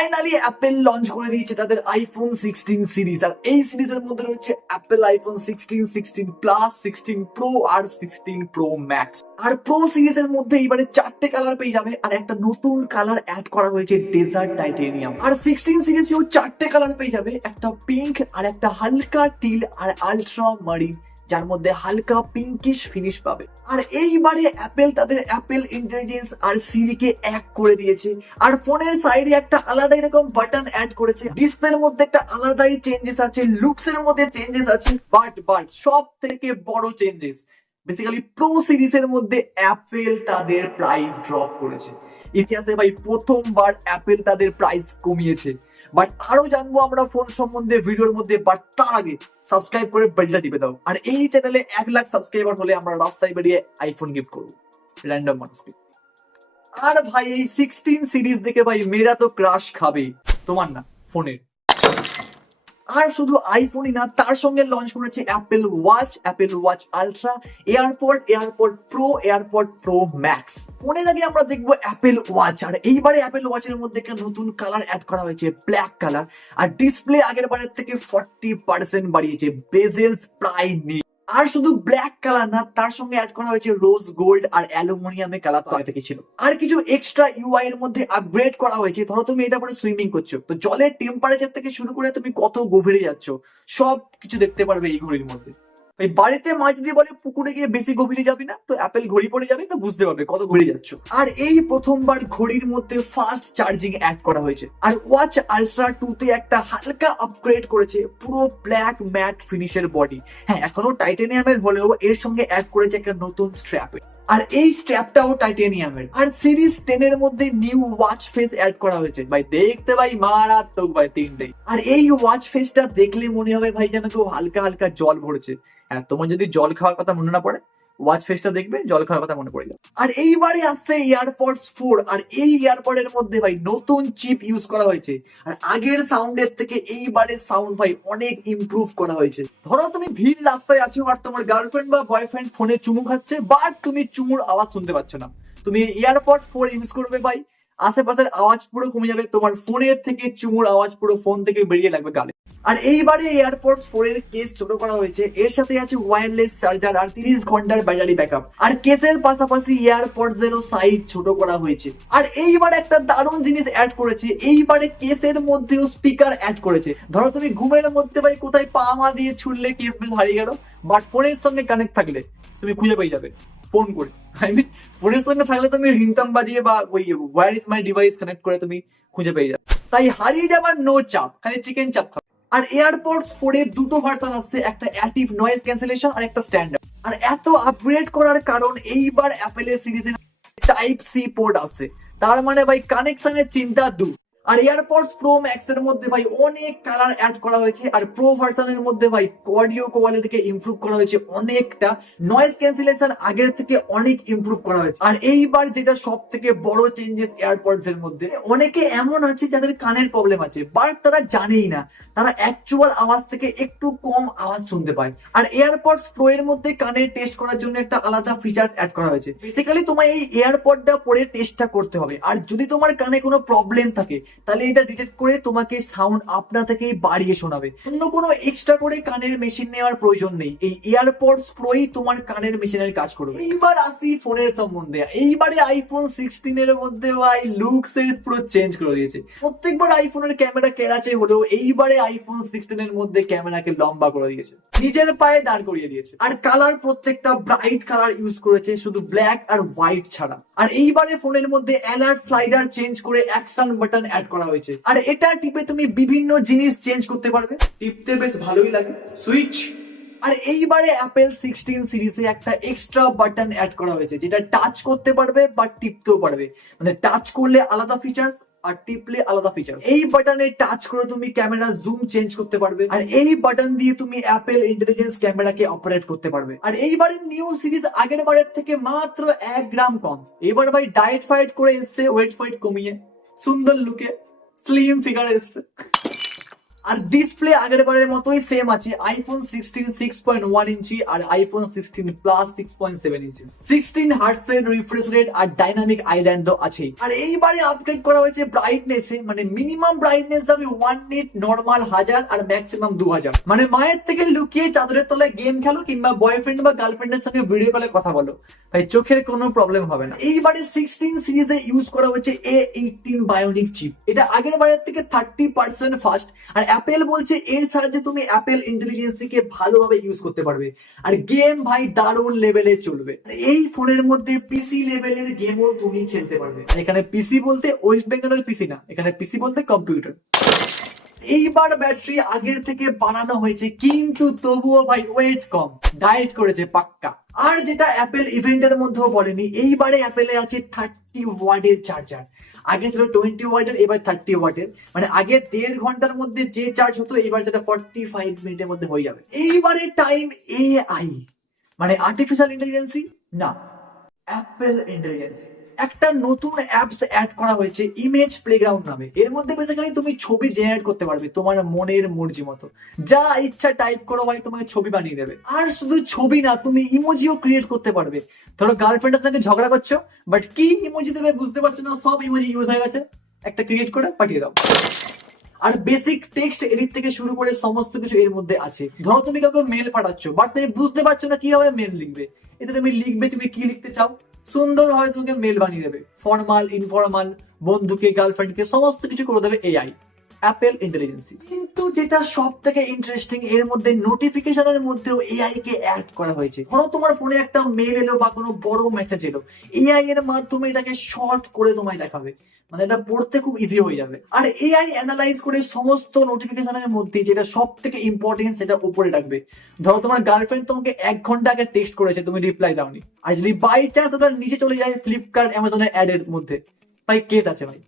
Finally Apple launch করে দিয়েছে তাদের আইফোন 16 সিরিজ। আর এই সিরিজের মধ্যে রয়েছে অ্যাপেল আইফোন 16, 16 প্লাস, 16 প্রো আর 16 প্রো ম্যাক্স। আর প্রো সিরিজের মধ্যে এবারে 4টে কালার পেয়ে যাবে, আর একটা নতুন কালার অ্যাড করা হয়েছে ডেজার্ট টাইটেনিয়াম। আর 16 সিরিজেও 4টে কালার পেয়ে যাবে, একটা পিঙ্ক আর একটা হালকা টিল আর আলট্রা মারিন, যার মধ্যে হালকা পিঙ্কিশ ফিনিশ পাবে। আর এইবারে অ্যাপেল তাদের অ্যাপেল ইন্টেলিজেন্স আর সিরিকে এক করে দিয়েছে। আর ফোনের সাইডে একটা আলাদা এরকম বাটন অ্যাড করেছে, ডিসপ্লের মধ্যে একটা আলাদাই চেঞ্জেস আছে, লুকস এর মধ্যে চেঞ্জেস আছে, বাট সব থেকে বড় চেঞ্জেস বেসিক্যালি প্রো সিরিজের মধ্যে অ্যাপেল তাদের প্রাইস ড্রপ করেছে। ইতিহাসে ভাই প্রথমবার অ্যাপেল তাদের প্রাইস কমিয়েছে। বাট আরো জানবো আমরা ফোন সম্বন্ধে ভিডিওর মধ্যে, বাট তার আগে সাবস্ক্রাইব করে বেলটা টিপে দাও। আর এই চ্যানেলে 1 লাখ সাবস্ক্রাইবার হলে আমরা রাস্তায় বেরিয়ে আইফোন গিফট করবো র্যান্ডম মানুষকে। আর ভাই এই 16 সিরিজ দেখে ভাই মেয়েরা তো ক্রাশ খাবে, তোমার না ফোনের। আর শুধু আইফোনই না, তার সঙ্গে লঞ্চ করেছে Apple watch ultra, AirPod pro, AirPod pro max. ফোনের আগে আমরা দেখবো অ্যাপেল ওয়াচ। আর এইবারে অ্যাপেল ওয়াচের মধ্যে একটা নতুন কালার অ্যাড করা হয়েছে, ব্ল্যাক কালার। আর ডিসপ্লে আগের বারের থেকে 40% বাড়িয়েছে, বেজেলস প্রায় নেই। আর শুধু ব্ল্যাক কালার না, তার সঙ্গে অ্যাড করা হয়েছে রোজ গোল্ড আর অ্যালুমিনিয়ামে কালার তো আগে থেকে ছিল। আর কিছু এক্সট্রা ইউআই এর মধ্যে আপগ্রেড করা হয়েছে। ধরো তুমি এটা পরে সুইমিং করছো, তো জলের টেম্পারেচার থেকে শুরু করে তুমি কত গভীরে যাচ্ছ সব কিছু দেখতে পারবে এই ঘড়ির মধ্যে। এই বাড়িতে মা যদি বলে পুকুরে গিয়ে বেশি গভীরে যাবি না, তো অ্যাপেল ঘড়ি পরে যাবে, তো বুঝতে পারবে কত গভীরে যাচ্ছ। আর এই প্রথমবার ঘড়ির মধ্যে ফাস্ট চার্জিং অ্যাড করা হয়েছে। আর ওয়াচ আলট্রা 2 তে একটা হালকা আপগ্রেড করেছে, পুরো ব্ল্যাক ম্যাট ফিনিশের বডি। হ্যাঁ, এখনো টাইটেনিয়ামের হলেও এর সঙ্গে অ্যাড করেছে একটা নতুন স্ট্র্যাপ। আর এই স্ট্র্যাপটাও টাইটেনিয়ামের। আর সিরিজ 10 এর মধ্যে নিউ ওয়াচ ফেস অ্যাড করা হয়েছে, ভাই দেখতে ভাই মারাত্মক ভাই তিনটেই। আর এই ওয়াচ ফেসটা দেখলে মনে হবে ভাই যেন কেউ হালকা হালকা জল ভরছে। হ্যাঁ, তোমার যদি জল খাওয়ার কথা মনে না পড়ে, ওয়াচ ফেসটা দেখবে, জল খাওয়ার কথা মনে পড়ে যাবে। আর এইবারে আসছে এয়ারপডস 4। আর এই এয়ারপডের মধ্যে ভাই নতুন চিপ ইউজ করা হয়েছে। আর আগের সাউন্ডের থেকে এইবারের সাউন্ড ভাই অনেক ইমপ্রুভ করা হয়েছে। ধরো তুমি ভিড় রাস্তায় আছো আর তোমার গার্লফ্রেন্ড বা বয়ফ্রেন্ড ফোনে চুমু খাচ্ছে, বাট তুমি চুমুর আওয়াজ শুনতে পাচ্ছ না। তুমি এয়ারপড 4 ইউজ করবে ভাই, আশেপাশের আওয়াজ পুরো কমে যাবে, তোমার ফোনের থেকে চুমুর আওয়াজ পুরো ফোন থেকে বেরিয়ে লাগবে গালে। আর এইবারে এয়ারপডস 4 এর কেস ছোট করা হয়েছে, এর সাথে আছে ওয়্যারলেস চার্জার আর 30 ঘন্টার ব্যাটারি ব্যাকআপ। আর কেসের পাশাপাশি এয়ারপডস এরও সাইজ ছোট করা হয়েছে। আর এইবার একটা দারুণ জিনিস অ্যাড করেছে, এইবারে কেসের মধ্যেও স্পিকার অ্যাড করেছে। ধরো তুমি ঘুমের মধ্যে ভাই কোথায় পা মা দিয়ে ছুড়লে কেস বেশ হারিয়ে গেল, বাট ফোনের সঙ্গে কানেক্ট থাকলে তুমি খুঁজে পেয়ে যাবে ফোন করে। আই মিন ফোনের সঙ্গে থাকলে তুমি রিংটং বাজিয়ে বা ওই where is my device connect করে তুমি খুঁজে পেয়ে যাবে। তাই হারিয়ে যাবার নো চাপ, খালি চিকেন চাপ খাও। আর এয়ারপডস 4 এর দুটো ভার্সন আসছে, একটা অ্যাক্টিভ নয়েজ ক্যান্সেলেশন আর একটা স্ট্যান্ডার্ড। আর এত আপগ্রেড করার কারণ এইবার অ্যাপেলের সিরিজে টাইপ সি পোর্ট আছে, তার মানে ভাই কানেকশনের চিন্তা দূর। আর এয়ারপডস প্রো ম্যাক্স এর মধ্যে ভাই অনেক কালার অ্যাড করা হয়েছে। আর প্রো ভার্সনের মধ্যে ভাই অডিও কোয়ালিটিকে ইমপ্রুভ করা হয়েছে অনেকটা, নয়েজ ক্যান্সেলেশন আগের থেকে অনেক ইমপ্রুভ করা হয়েছে। আর এইবার যেটা সব থেকে বড় চেঞ্জেস এয়ারপডস এর মধ্যে, অনেকে এমন আছে যাদের কানের প্রবলেম আছে, বাট তারা জানেই না, তারা অ্যাকচুয়াল আওয়াজ থেকে একটু কম আওয়াজ শুনতে পায়। আর এয়ারপডস প্রো এর মধ্যে কানের টেস্ট করার জন্য একটা আলাদা ফিচার্স অ্যাড করা হয়েছে। বেসিক্যালি তোমার এই এয়ারপডটা পরে টেস্টটা করতে হবে, আর যদি তোমার কানে কোনো প্রবলেম থাকে তাহলে এটা ডিটেক্ট করে তোমাকে সাউন্ড আপনা থেকেই বাড়িয়ে শোনাবে। অন্য কোনো এক্সট্রা করে কানের মেশিন নেওয়ার প্রয়োজন নেই, এই এয়ারপডস প্রোই তোমার কানের মেশিনের কাজ করবে। এইবার আসি ফোনের সম্বন্ধে। এইবারে আইফোন 16 এর মধ্যে ভাই লুকস এর পুরো চেঞ্জ করে দিয়েছে। প্রত্যেকবার আইফোনের ক্যামেরা কেরাচে হলেও এইবারে আইফোন 16 এর মধ্যে ক্যামেরাকে লম্বা করে দিয়েছে, নিজের পায়ে দাঁড় করিয়ে দিয়েছে। আর কালার প্রত্যেকটা ব্রাইট কালার ইউজ করেছে, শুধু ব্ল্যাক আর হোয়াইট ছাড়া। আর এইবারে ফোনের মধ্যে অ্যালার্ট স্লাইডার চেঞ্জ করে অ্যাকশন বাটন অ্যাড করা হয়েছে। আর এটা টিপে তুমি বিভিন্ন জিনিস চেঞ্জ করতে পারবে, টিপতে বেশ ভালোই লাগে, সুইচ। আর এইবারে অ্যাপেল 16 সিরিজে একটা এক্সট্রা বাটন অ্যাড করা হয়েছে, যেটা টাচ করতে পারবে বা টিপতেও পারবে। মানে টাচ করলে আলাদা ফিচার্স আর টিপলে আলাদা ফিচার। এই বাটনে টাচ করে তুমি ক্যামেরা জুম চেঞ্জ করতে পারবে, আর এই বাটন দিয়ে তুমি অ্যাপেল ইন্টেলিজেন্স ক্যামেরাকে অপারেট করতে পারবে। আর এইবারের নিউ সিরিজ আগের বারের থেকে মাত্র 1 গ্রাম কম। এবার ভাই ডায়েট ফাইট করে এসছে, ওয়েট ফাইট কমিয়ে সুন্দর লুকে স্লিম ফিগার এসছে। আর ডিসপ্লে আগের বারের মতোই সেম আছে, আইফোন 16 6.1 ইঞ্চি আর আইফোন 16 প্লাস 6.7 ইঞ্চি, 16 হার্টজ এর রিফ্রেশ রেট আর ডাইনামিক আইল্যান্ড আছে। আর এইবারে আপগ্রেড করা হয়েছে ব্রাইটনেসে, মানে মিনিমাম ব্রাইটনেস দামি 1 নিট, নরমাল 1000 আর ম্যাক্সিমাম 2000। মানে মায়ের থেকে লুকিয়ে চাদরের তলায় গেম খেলো কিংবা বয়ফ্রেন্ড বা গার্লফ্রেন্ডের সঙ্গে ভিডিও কলে কথা বলো, তাই চোখের কোনো প্রবলেম হবে না। এইবারে 16 সিরিজে ইউজ করা হয়েছে A18 বায়োনিক চিপ, এটা আগের বারের থেকে 30% ফাস্ট। আর অ্যাপেল বলছে এর সাহায্যে তুমি অ্যাপেল ইন্টেলিজেন্সকে ভালোভাবে ইউজ করতে পারবে, আর গেম ভাই দারুণ লেভেলে চলবে। এই ফোনের মধ্যে পিসি লেভেলের গেমও তুমি খেলতে পারবে। এখানে পিসি বলতে ওয়েস্ট বেঙ্গলের পিসি না, এখানে পিসি বলতে কম্পিউটার। এইবার ব্যাটারি আগের থেকে বানানো হয়েছে, কিন্তু তবুও ভাই ওয়েট কম, ডায়েট করেছে পাক্কা। আর যেটা অ্যাপেল ইভেন্টের মধ্যেও বলেনি, এইবারে অ্যাপেলে আছে 30 ওয়াটের চার্জার, আগে ছিল 20 ওয়াটের, এবার 30 ওয়াটের। মানে আগে 1.5 ঘন্টার মধ্যে যে চার্জ হতো, এবার সেটা 45 মিনিটের মধ্যে হয়ে যাবে। এইবারে টাইম এআই, মানে আর্টিফিশিয়াল ইন্টেলিজেন্সি না, অ্যাপেল ইন্টেলিজেন্স। একটা নতুন অ্যাপস অ্যাড করা হয়েছে ইমেজ প্লেগ্রাউন্ড নামে। এর মধ্যে বেসিক্যালি তুমি ছবি জেনারেট করতে পারবে তোমার মনের মর্জি মতো, যা ইচ্ছা টাইপ করো ভাই তোমাকে ছবি বানিয়ে দেবে। আর শুধু ছবি না, তুমি ইমোজিও ক্রিয়েট করতে পারবে। ধরো গার্লফ্রেন্ডের সঙ্গে ঝগড়া করছো, বাট কি ইমোজি দেবে বুঝতে পারছো না, সব ইমোজি ইউজ হয়ে গেছে, একটা ক্রিয়েট করে পাঠিয়ে দাও। আর বেসিক টেক্সট এডিট থেকে শুরু করে সমস্ত কিছু এর মধ্যে আছে। ধরো তুমি কাউকে মেল পাঠাচ্ছ, বাট তুমি বুঝতে পারছো না কিভাবে মেল লিখবে, এতে তুমি লিখবে তুমি কি লিখতে চাও, সুন্দরভাবে তোমাকে মেল বানিয়ে দেবে, ফর্মাল ইনফর্মাল, বন্ধুকে গার্লফ্রেন্ডকে সমস্ত কিছু করে দেবে এআই, অ্যাপেল ইন্টেলিজেন্সি। কিন্তু যেটা সব থেকে ইন্টারেস্টিং, এর মধ্যে নোটিফিকেশনের মধ্যেও এআই কে অ্যাড করা হয়েছে। ধরো তোমার ফোনে একটা মেল এলো বা কোনো বড় মেসেজ এলো, এআই এর মাধ্যমে এটাকে শর্ট করে তোমায় দেখাবে, মানে এটা পড়তে খুব ইজি হয়ে যাবে। আর এআই অ্যানালাইজ করে সমস্ত নোটিফিকেশনের মধ্যে যেটা সব থেকে ইম্পর্টেন্ট সেটা উপরে রাখবে। ধরো তোমার গার্লফ্রেন্ড তোমাকে 1 ঘন্টা আগে টেক্সট করেছে, তুমি রিপ্লাই দাওনি, আর যদি বাই চান্স ওটা নিচে চলে যায় ফ্লিপকার্ট অ্যামাজনের অ্যাড এর মধ্যে, তাই কেস আছে ভাই,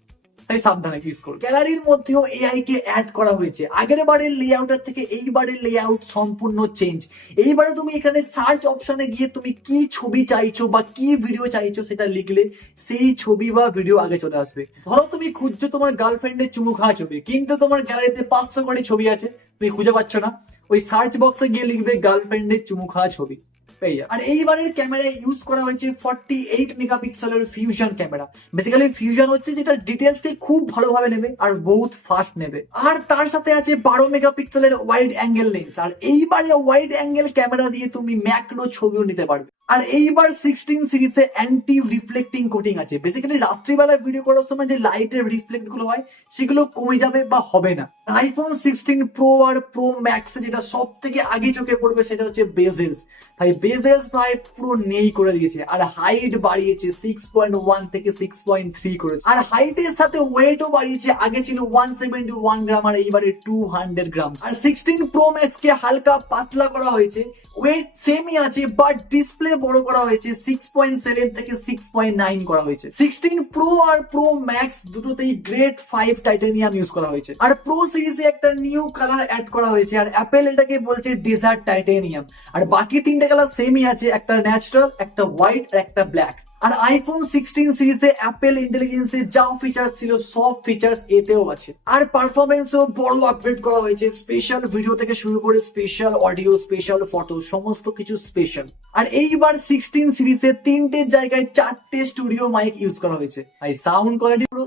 তাই সাবধানে ইউজ করো। গ্যালারির মধ্যেও এআই কে অ্যাড করা হয়েছে। আগের বারের লেআউটের থেকে এইবারের লেআউট সম্পূর্ণ চেঞ্জ। এইবারে তুমি এখানে সার্চ অপশনে গিয়ে তুমি কি ছবি চাইছো বা কি ভিডিও চাইছো সেটা লিখলে সেই ছবি বা ভিডিও আগে চলে আসবে। ধরো তুমি খুঁজছো তোমার গার্লফ্রেন্ডের চুমু খাওয়া ছবি, কিন্তু তোমার গ্যালারিতে 500 কোটি ছবি আছে, তুমি খুঁজে পাচ্ছ না, ওই সার্চ বক্সে গিয়ে লিখবে গার্লফ্রেন্ডের চুমু খাওয়া ছবি, পেয়ে যাবে। আর এইবারের ক্যামেরায় ইউজ করা হয়েছে 48 মেগাপিক্সেলের ফিউশন ক্যামেরা। বেসিক্যালি ফিউশন হচ্ছে যেটা ডিটেলস কে খুব ভালোভাবে নেবে আর বহুত ফাস্ট নেবে। আর তার সাথে আছে 12 মেগাপিক্সেলের ওয়াইড অ্যাঙ্গেল লেন্স। আর এইবারে ওয়াইড অ্যাঙ্গেল ক্যামেরা দিয়ে তুমি ম্যাক্রো ছবিও নিতে পারবে। আর এইবার 16 সিরিজে অ্যান্টি রিফ্লেক্টিং কোটিং আছে। বেসিক্যালি রাত্রিবেলা ভিডিও করার সময় যে লাইটের রিফ্লেক্ট গুলো হয় সেগুলো কমে যাবে বা হবে না। আইফোন 16 প্রো আর প্রো ম্যাক্স যেটা সব থেকে আগে চোখে পড়বে সেটা হচ্ছে বেজেলস। তাই বেজেলস প্রায় পুরো নেই করে দিয়েছে। আর হাইট বাড়িয়েছে 6.1 থেকে 6.3 করেছে। আর হাইটের সাথে ওয়েটও বাড়িয়েছে, আগে ছিল 171 গ্রাম আর এইবারে 200 গ্রাম। আর 16 প্রো ম্যাক্স কে হালকা পাতলা করা হয়েছে, ওয়েট সেমই আছে, বাট ডিসপ্লে বড় করা হয়েছে, 6.7 থেকে 6.9 করা হয়েছে। 16 প্রো আর প্রো ম্যাক্স দুটোতেই গ্রেড 5 টাইটানিয়াম ইউজ করা হয়েছে। আর প্রো সিরিজে একটা নিউ কালার অ্যাড করা হয়েছে, আর অ্যাপেল এটাকে বলছে ডেজার্ট টাইটানিয়াম। আর বাকি 3টে কালার সেমই আছে, একটা ন্যাচারাল, একটা হোয়াইট আর একটা ব্ল্যাক। আর আইফোন 16 সিরিজে অ্যাপেল ইন্টেলিজেন্সে যা ফিচার্স ছিল সব ফিচার্স এতেও আছে। আর পারফরমেন্সও বড় আপগ্রেড করা হয়েছে, স্পেশাল ভিডিও থেকে শুরু করে স্পেশাল অডিও, স্পেশাল ফটো, সমস্ত কিছু স্পেশাল। আর এইবার 16 সিরিজে 3টে জায়গায় 4টে স্টুডিও মাইক ইউজ করা হয়েছে, তাই সাউন্ড কোয়ালিটি পুরো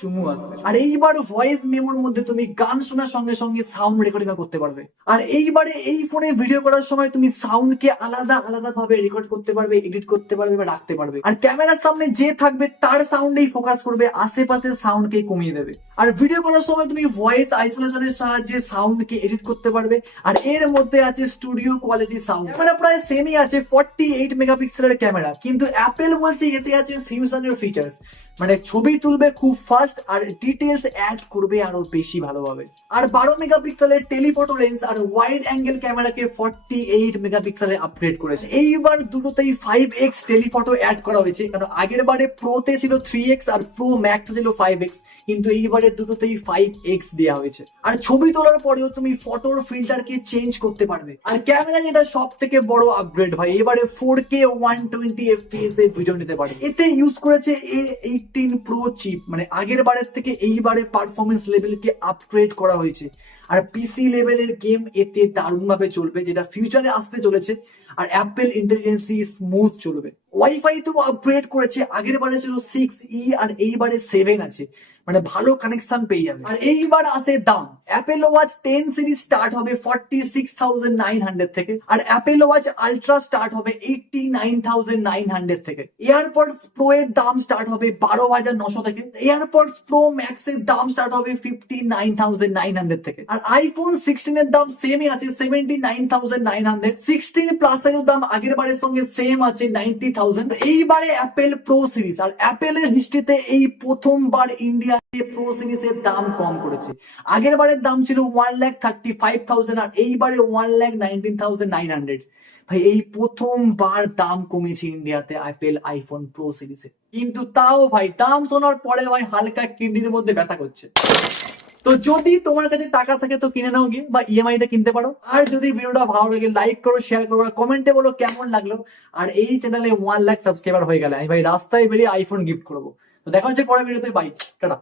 চুমু আসবে। আর এইবার ভয়েস মেমোর মধ্যে তুমি গান শোনার সঙ্গে সঙ্গে সাউন্ড রেকর্ডিং করতে পারবে। আর এইবারে এই ফোনে ভিডিও করার সময় তুমি সাউন্ডকে আলাদা আলাদা ভাবে রেকর্ড করতে পারবে, এডিট করতে পারবে বা রাখতে পারবে। আর ক্যামেরার সামনে যে থাকবে তার সাউন্ডেই ফোকাস করবে, আশেপাশের সাউন্ডকে কমিয়ে দেবে। আর ভিডিও করার সময় তুমি ভয়েস আইসোলেশনের সাহায্যে সাউন্ডকে এডিট করতে পারবে। আর এর মধ্যে আছে স্টুডিও কোয়ালিটি সাউন্ড। ক্যামেরা প্রায় সেমই আছে, 48 মেগাপিক্সেলের ক্যামেরা, কিন্তু অ্যাপেল বলছে এতে আছে ফিউশনের ফিচার্স, মানে ছবি তুলবে খুব ফাস্ট আর ডিটেলস অ্যাড করবে আরো বেশি ভালোভাবে। আর 12 মেগাপিক্সেলের টেলিফটো লেন্স আর ওয়াইড অ্যাঙ্গেল ক্যামেরাকে 48 মেগাপিক্সেলে আপগ্রেড করেছে। এইবার দুটোতেই 5x টেলিফটো অ্যাড করা হয়েছে, কারণ আগের বারে প্রোতে ছিল 3x আর প্রো ম্যাক্স ছিল 5x, কিন্তু এইবারে দুটোতেই 5x দেওয়া হয়েছে। আর ছবি তোলার পরেও তুমি ফটোর ফিল্টারকে চেঞ্জ করতে পারবে। আর ক্যামেরা যেটা সব থেকে বড় আপগ্রেড ভাই, এবারে 4K 120 FPS এ ভিডিও নিতে পারে। এতে ইউজ করেছে A18 18 প্রো চিপ, মানে আগের বারের থেকে এইবারে পারফরমেন্স লেভেলকে আপগ্রেড করা হয়েছে। আর পিসি লেভেলের গেম এতে দারুণ ভাবে চলবে, যেটা ফিউচারে আসতে চলেছে। আর অ্যাপেল ইন্টেলিজেন্সি স্মুথ চলবে। ওয়াইফাই তো আপগ্রেড করেছে, আগের বারে ছিল 6E আর এইবারে 7 আছে, মানে ভালো কানেকশন পেয়ে যাবে। আর এইবার আসে দাম। অ্যাপেল ওয়াচ 10 সিরিজ স্টার্ট হবে 46,900 থেকে, আর অ্যাপেল ওয়াচ আলট্রা স্টার্ট হবে 89,900 থেকে। এয়ারপডস প্রো এর দাম স্টার্ট হবে 12,900 থেকে। এয়ারপডস প্রো ম্যাক্স এর দাম স্টার্ট হবে 59,900 থেকে। আর আইফোন 16 এর দাম সেমই আছে 79,900। 16 প্লাস এর দাম আগের বারের সঙ্গে সেম আছে 90,000। এইবারে অ্যাপেল প্রো সিরিজ, আর অ্যাপেলের হিস্ট্রিতে এই প্রথমবার ইন্ডিয়া প্রো সিরিজের দাম কম করেছে। আগের বারের দাম ছিল 1,35,000 আর এইবারে 1,19,900। ভাই এই প্রথমবার দাম কমেছে ইন্ডিয়াতে অ্যাপেল আইফোন প্রো সিরিজে। কিন্তু তাও ভাই দাম শোনার পরে ভাই হালকা কিডনির মধ্যে ব্যথা করছে। তো যদি তোমার কাছে টাকা থাকে তো কিনে নাও গিয়ে, বা ইএমআই তে কিনতে পারো। আর যদি ভিডিওটা ভালো লাগে লাইক করো, শেয়ার করো, আর কমেন্টে বলো কেমন লাগলো। আর এই চ্যানেলে 1 লাখ সাবস্ক্রাইবার হয়ে গেলে আমি ভাই রাস্তায় বেরিয়ে আইফোন গিফট করবো। তো দেখা হচ্ছে পরের ভিডিওতে, বাই, টাটা।